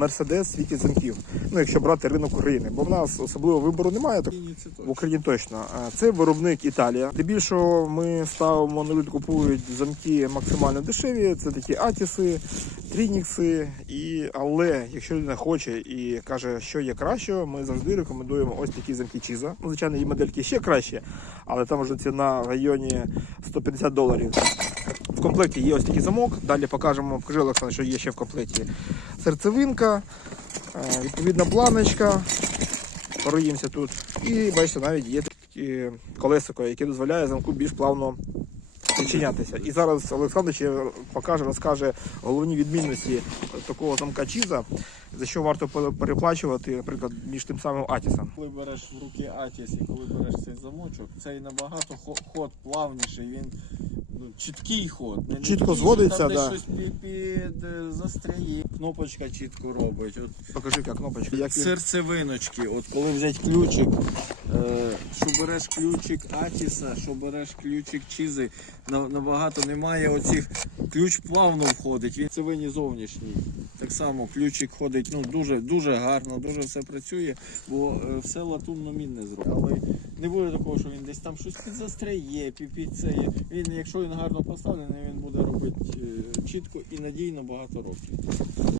Мерседес світі замків. Ну, якщо брати ринок України, бо в нас особливого вибору немає. Так в. Україні точно. Це виробник Італія. Здебільшого ми ставимо на люди купують замки максимально дешеві. Це такі атіси, трінікси. І але якщо людина хоче і каже, що є краще, ми завжди рекомендуємо ось такі замки Чіза. Ну, звичайно, є модельки ще кращі, але там вже ціна в районі 150 доларів. В комплекті є ось такий замок. Далі покажемо, покажи Олександр, що є ще в комплекті серцевинка, е, відповідна планочка. Проїмося тут. І бачите, навіть є такі колесико, яке дозволяє замку більш плавно відчинятися. І зараз Олександр ще покаже, розкаже головні відмінності такого замка Чіза, за що варто переплачувати, наприклад, між тим самим Атісом. Коли береш в руки Атіс і коли береш цей замочок, цей набагато ход плавніший, він ну, чіткий ход. Не- Чітко такий, що зводиться, десь да. щось під, під е, застряє. Кнопочка чітко робить. От Покажи, яка кнопочка. Як він... серцевиночки, от коли взяти ключик, що береш ключик Атіса, що береш ключик Чізи, набагато немає оцих. Ключ плавно входить, він серцевині зовнішній. Так само ключик ходить ну, дуже, дуже гарно, дуже все працює, бо е, все латунно-мінне зроблено. Але не буде такого, що він десь там щось підзастряє, під, під є. Він, якщо він гарно поставлений, він буде робити е, чітко і надійно багато років.